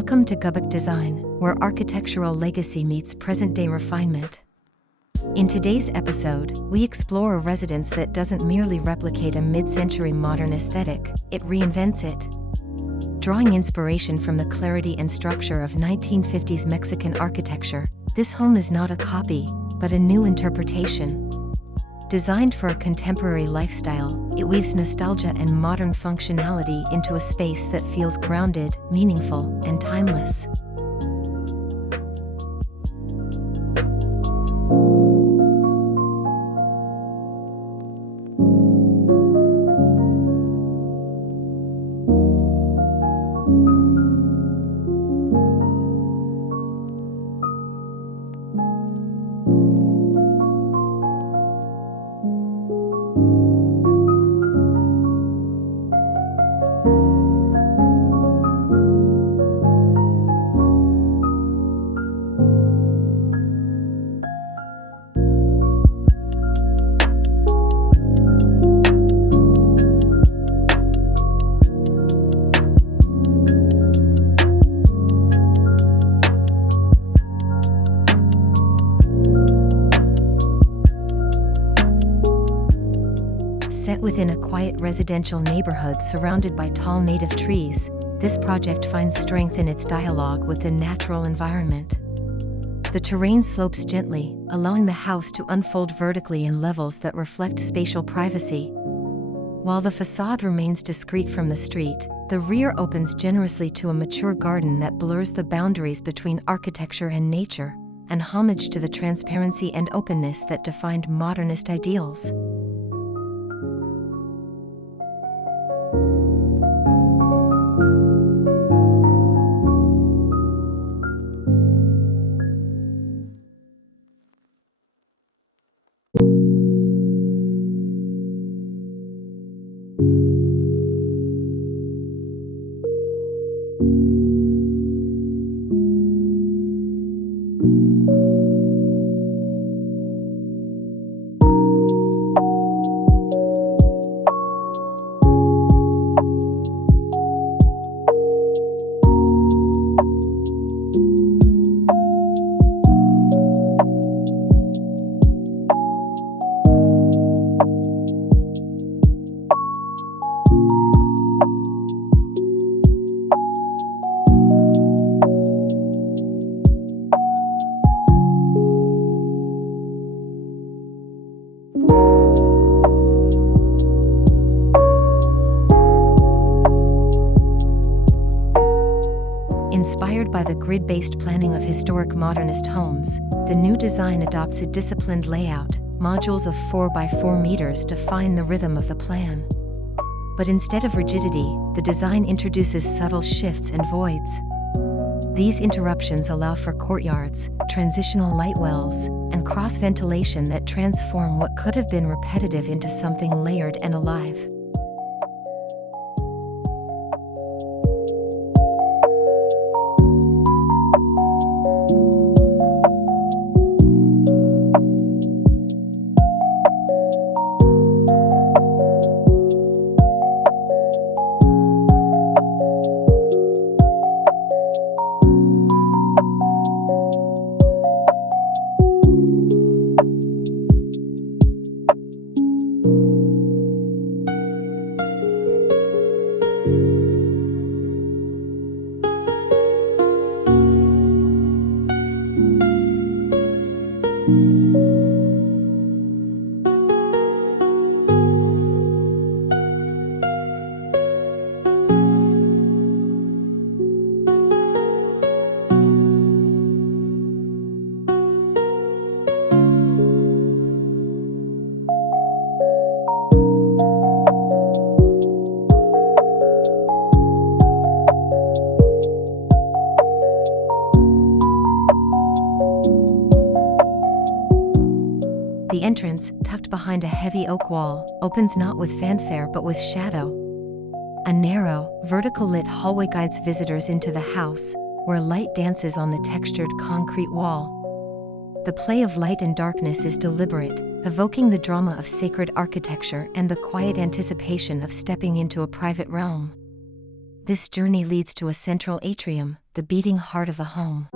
Welcome to Gubuk Design, where architectural legacy meets present-day refinement. In today's episode, we explore a residence that doesn't merely replicate a mid-century modern aesthetic, it reinvents it. Drawing inspiration from the clarity and structure of 1950s Mexican architecture, this home is not a copy, but a new interpretation. Designed for a contemporary lifestyle, it weaves nostalgia and modern functionality into a space that feels grounded, meaningful, and timeless. Set within a quiet residential neighborhood surrounded by tall native trees, this project finds strength in its dialogue with the natural environment. The terrain slopes gently, allowing the house to unfold vertically in levels that reflect spatial privacy. While the facade remains discreet from the street, the rear opens generously to a mature garden that blurs the boundaries between architecture and nature, an homage to the transparency and openness that defined modernist ideals. Inspired by the grid-based planning of historic modernist homes, the new design adopts a disciplined layout. Modules of 4 by 4 meters define the rhythm of the plan. But instead of rigidity, the design introduces subtle shifts and voids. These interruptions allow for courtyards, transitional light wells, and cross-ventilation that transform what could have been repetitive into something layered and alive. The entrance, tucked behind a heavy oak wall, opens not with fanfare but with shadow. A narrow, vertical lit hallway guides visitors into the house, where light dances on the textured concrete wall. The play of light and darkness is deliberate, evoking the drama of sacred architecture and the quiet anticipation of stepping into a private realm. This journey leads to a central atrium, the beating heart of the home.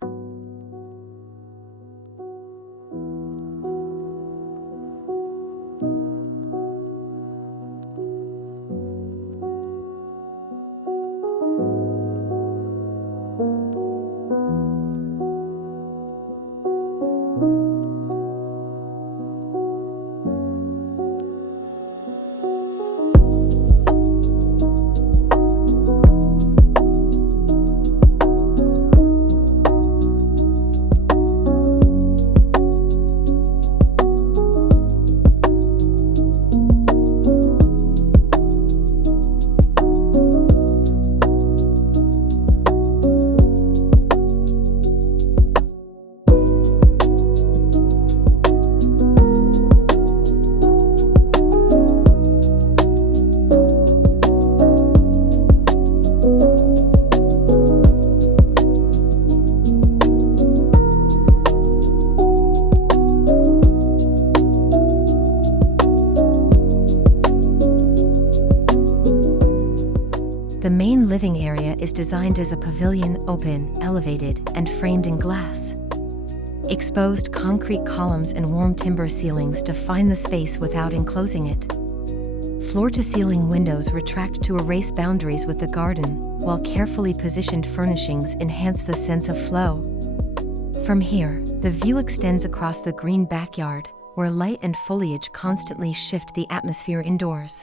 The main living area is designed as a pavilion, open, elevated, and framed in glass. Exposed concrete columns and warm timber ceilings define the space without enclosing it. Floor-to-ceiling windows retract to erase boundaries with the garden, while carefully positioned furnishings enhance the sense of flow. From here, the view extends across the green backyard, where light and foliage constantly shift the atmosphere indoors.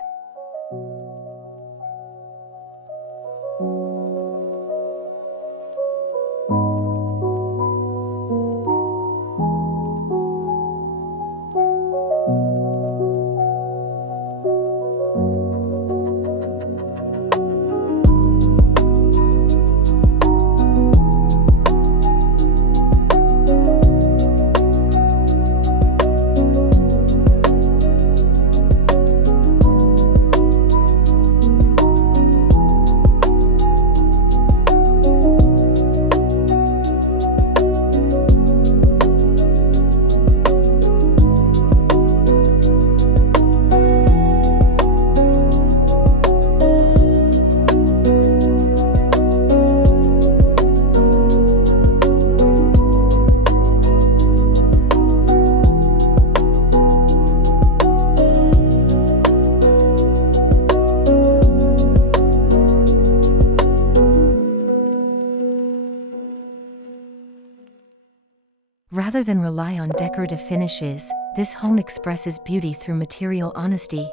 Rather than rely on decorative finishes, this home expresses beauty through material honesty.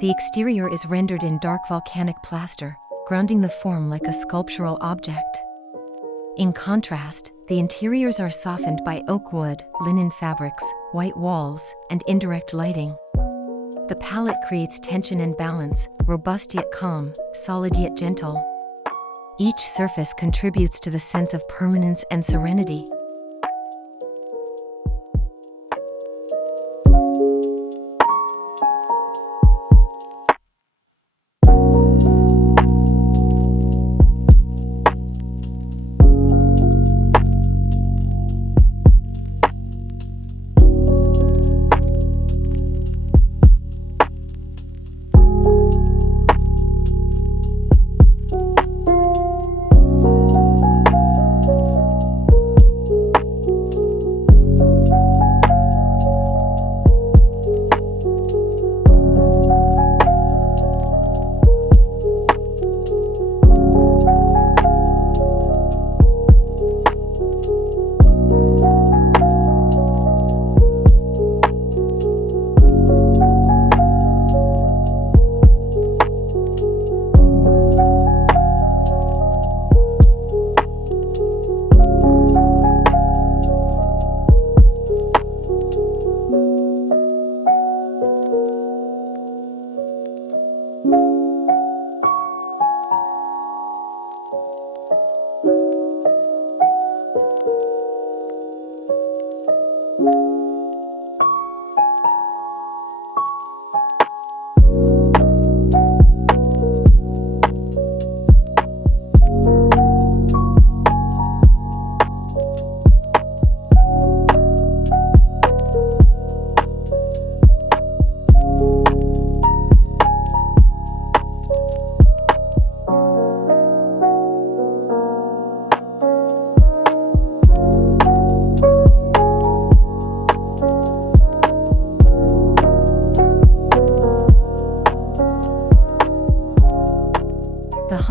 The exterior is rendered in dark volcanic plaster, grounding the form like a sculptural object. In contrast, the interiors are softened by oak wood, linen fabrics, white walls, and indirect lighting. The palette creates tension and balance, robust yet calm, solid yet gentle. Each surface contributes to the sense of permanence and serenity.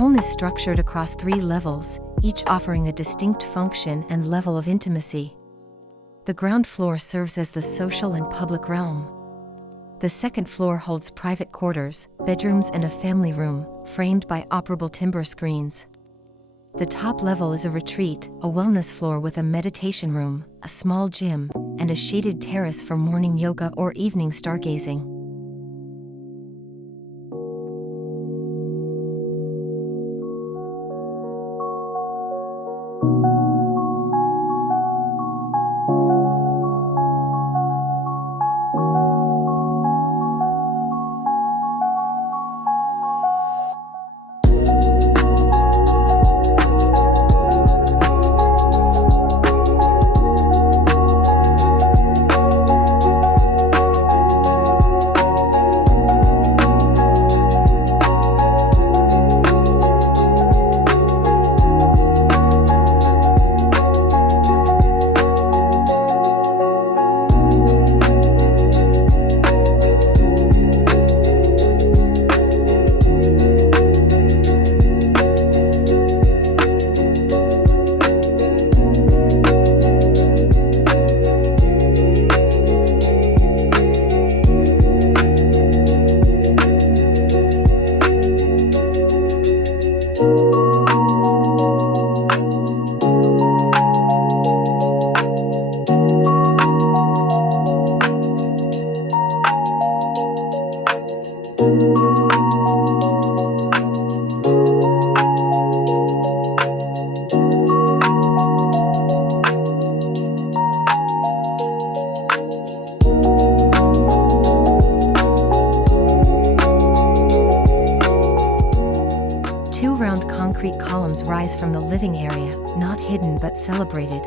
home is structured across 3 levels, each offering a distinct function and level of intimacy. The ground floor serves as the social and public realm. The second floor holds private quarters, bedrooms and a family room, framed by operable timber screens. The top level is a retreat, a wellness floor with a meditation room, a small gym, and a shaded terrace for morning yoga or evening stargazing. Concrete columns rise from the living area, not hidden but celebrated.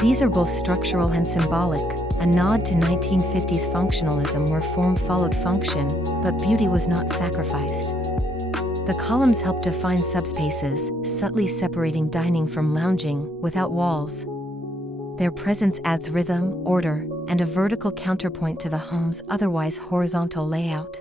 These are both structural and symbolic, a nod to 1950s functionalism where form followed function, but beauty was not sacrificed. The columns help define subspaces, subtly separating dining from lounging, without walls. Their presence adds rhythm, order, and a vertical counterpoint to the home's otherwise horizontal layout.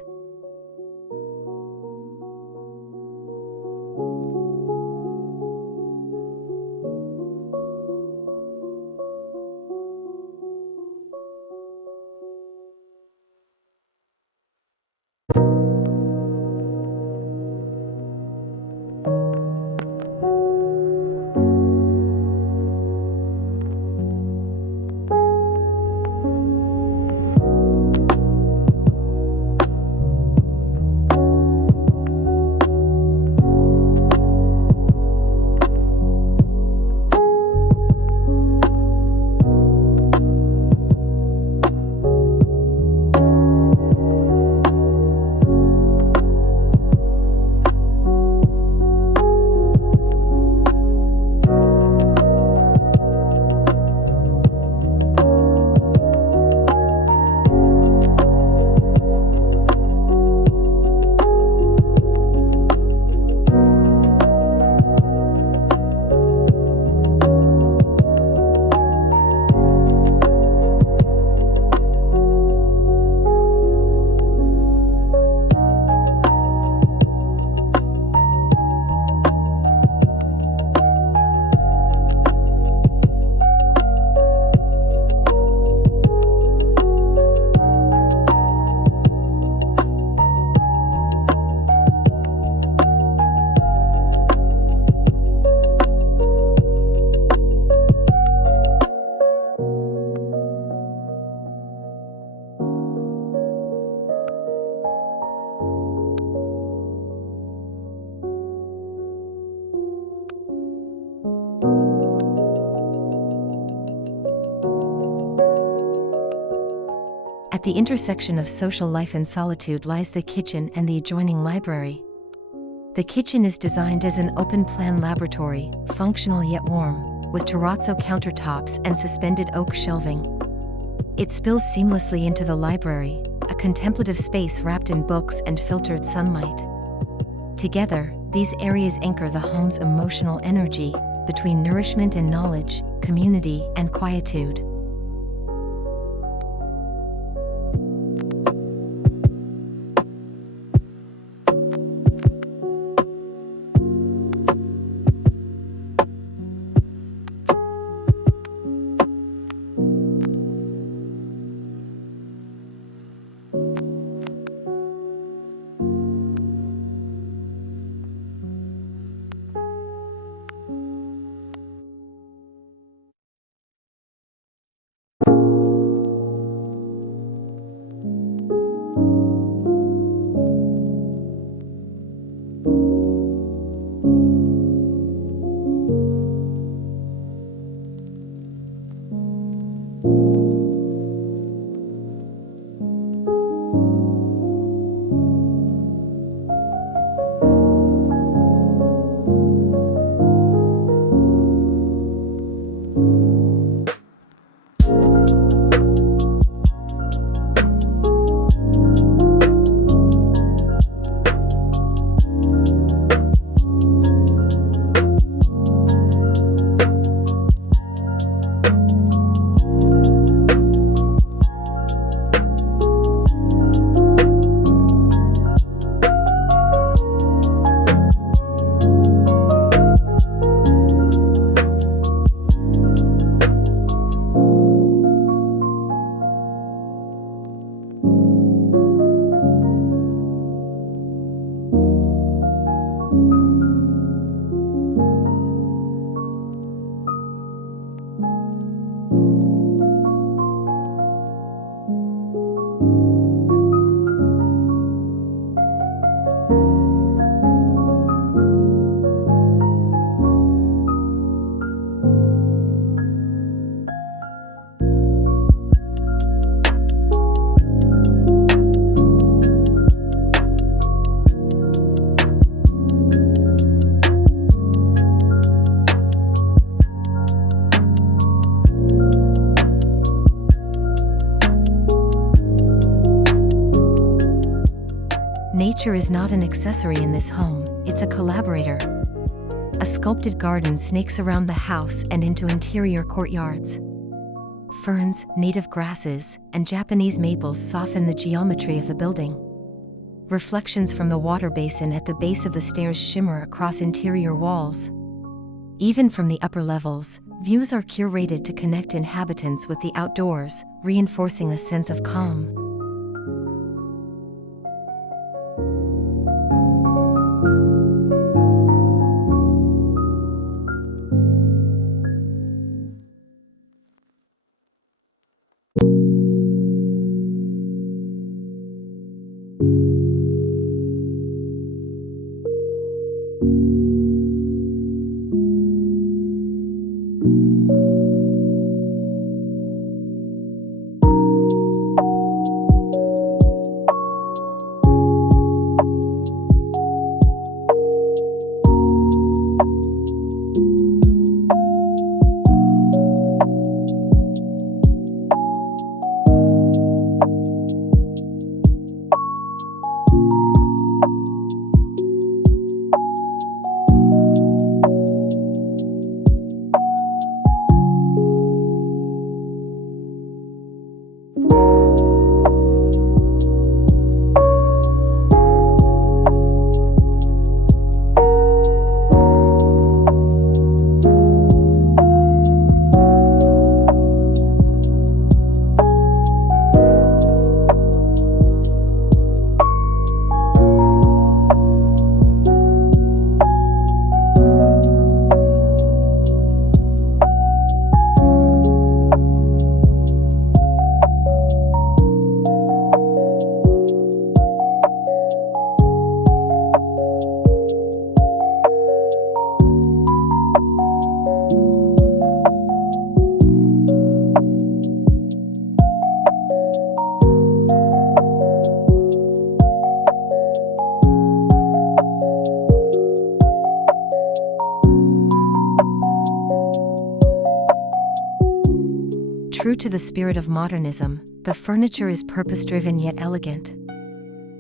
At the intersection of social life and solitude lies the kitchen and the adjoining library. The kitchen is designed as an open-plan laboratory, functional yet warm, with terrazzo countertops and suspended oak shelving. It spills seamlessly into the library, a contemplative space wrapped in books and filtered sunlight. Together, these areas anchor the home's emotional energy, between nourishment and knowledge, community and quietude. Nature is not an accessory in this home, it's a collaborator. A sculpted garden snakes around the house and into interior courtyards. Ferns, native grasses, and Japanese maples soften the geometry of the building. Reflections from the water basin at the base of the stairs shimmer across interior walls. Even from the upper levels, views are curated to connect inhabitants with the outdoors, reinforcing a sense of calm. True to the spirit of modernism, the furniture is purpose-driven yet elegant.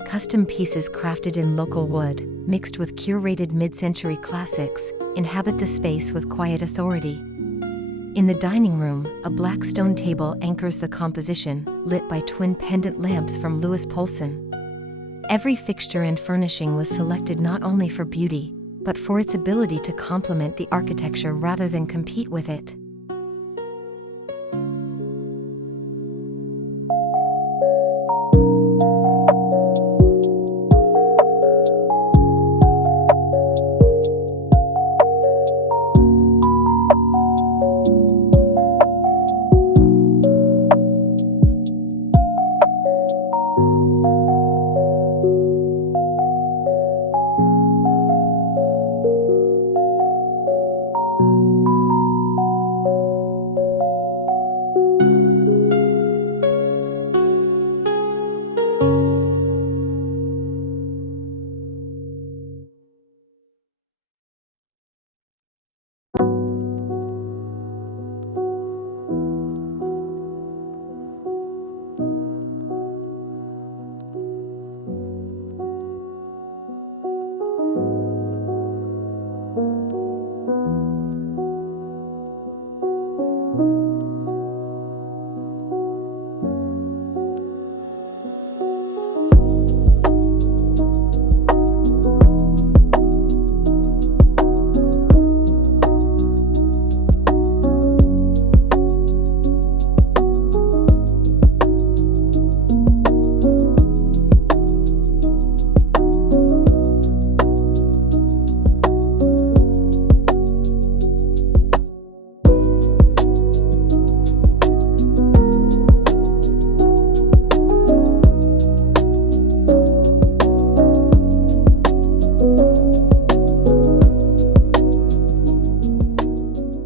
Custom pieces crafted in local wood, mixed with curated mid-century classics, inhabit the space with quiet authority. In the dining room, a black stone table anchors the composition, lit by twin pendant lamps from Louis Poulsen. Every fixture and furnishing was selected not only for beauty, but for its ability to complement the architecture rather than compete with it.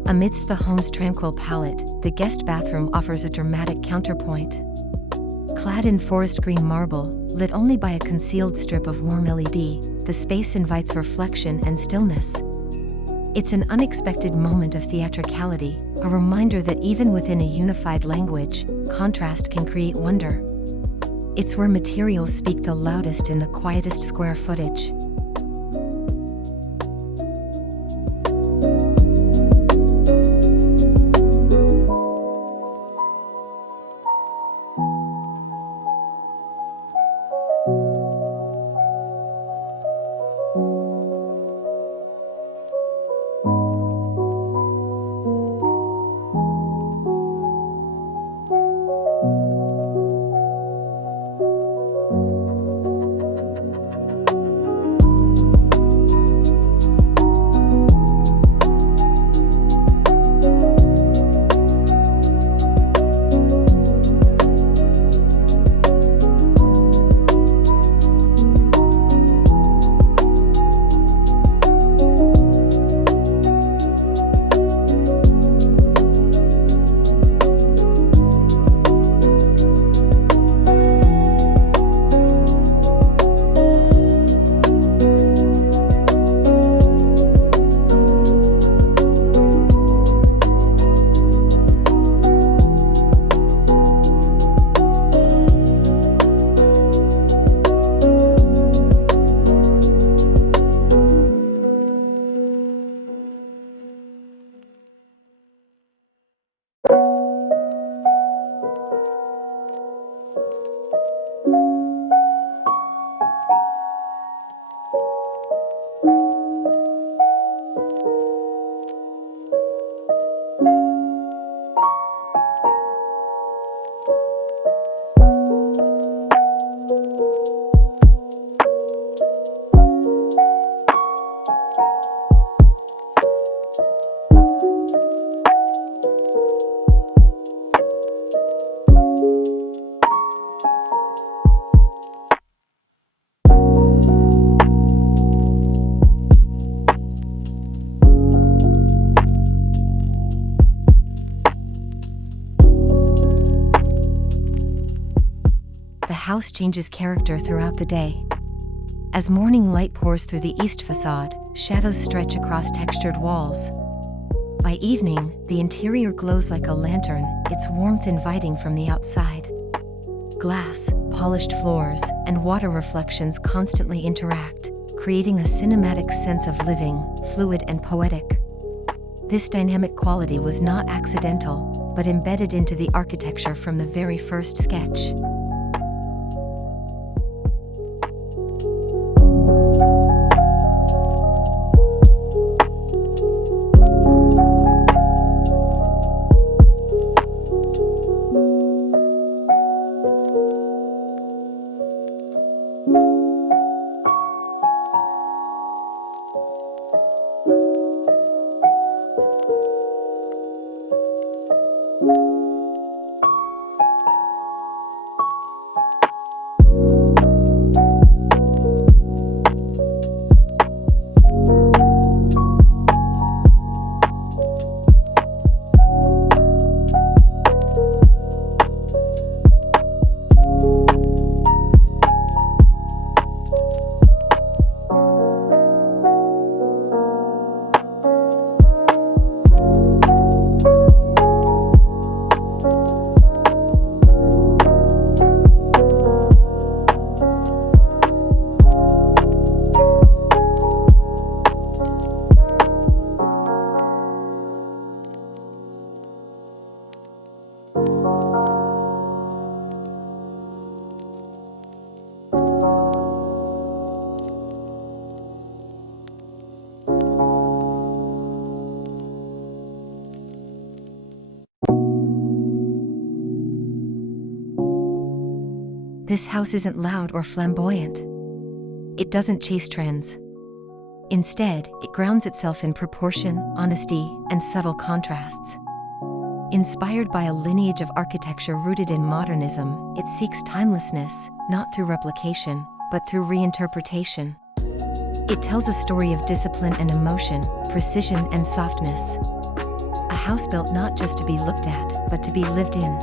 Amidst the home's tranquil palette, the guest bathroom offers a dramatic counterpoint. Clad in forest green marble, lit only by a concealed strip of warm LED, the space invites reflection and stillness. It's an unexpected moment of theatricality, a reminder that even within a unified language, contrast can create wonder. It's where materials speak the loudest in the quietest square footage. The house changes character throughout the day. As morning light pours through the east facade, shadows stretch across textured walls. By evening, the interior glows like a lantern, its warmth inviting from the outside. Glass, polished floors, and water reflections constantly interact, creating a cinematic sense of living, fluid and poetic. This dynamic quality was not accidental, but embedded into the architecture from the very first sketch. This house isn't loud or flamboyant. It doesn't chase trends. Instead, it grounds itself in proportion, honesty, and subtle contrasts. Inspired by a lineage of architecture rooted in modernism, it seeks timelessness, not through replication, but through reinterpretation. It tells a story of discipline and emotion, precision and softness. A house built not just to be looked at, but to be lived in.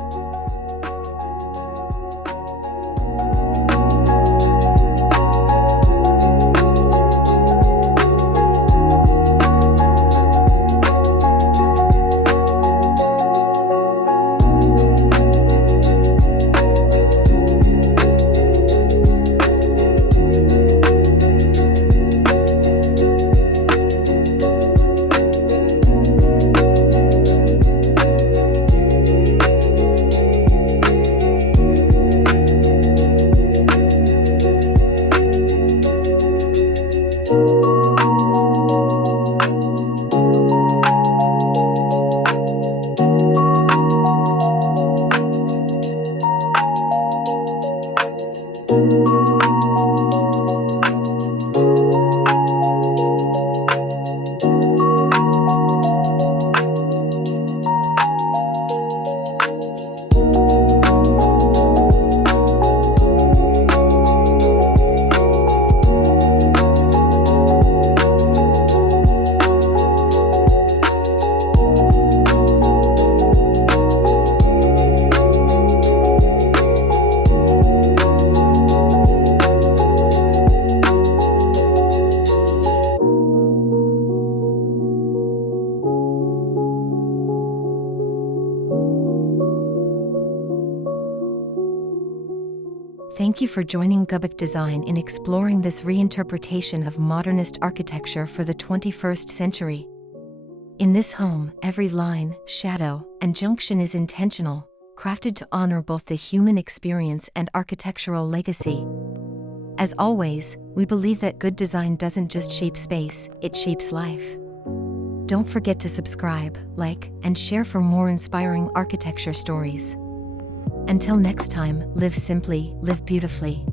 Thank you for joining Gubuk Design in exploring this reinterpretation of modernist architecture for the 21st century. In this home, every line, shadow, and junction is intentional, crafted to honor both the human experience and architectural legacy. As always, we believe that good design doesn't just shape space, it shapes life. Don't forget to subscribe, like, and share for more inspiring architecture stories. Until next time, live simply, live beautifully.